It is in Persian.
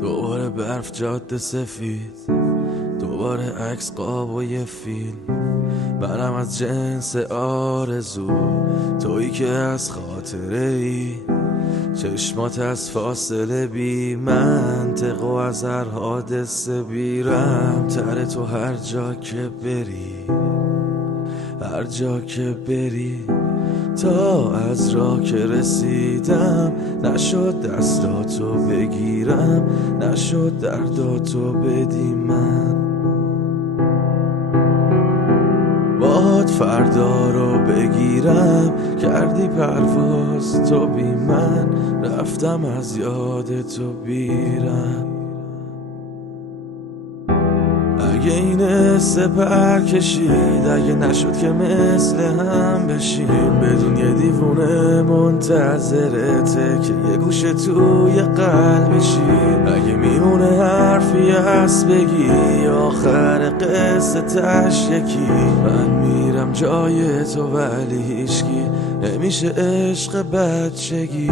دوباره برف جاده سفید، دوباره عکس قاب و یه فیلم. منم از جنس آرزو، تویی که از خاطره ای. چشمات از فاصله بی منطق و از هر حادثه بیرم تر تو هر جا که بری، هر جا که بری. تا از راه که رسیدم نشد دستاتو بگیرم، نشد درداتو بدی من. باهات فردا رو بگیرم، کردی پرواز تو بی من، رفتم از یاد تو بیرم. اگه این سپر کشید، اگه نشد که مثل هم بشیم، بدون یه دیوونه منتظرته که یه گوشه توی قلبشی. اگه میمونه حرفی هست بگی، آخر قصه تش یکی. من میرم جای تو ولی هیچکی نمیشه عشق بچگی.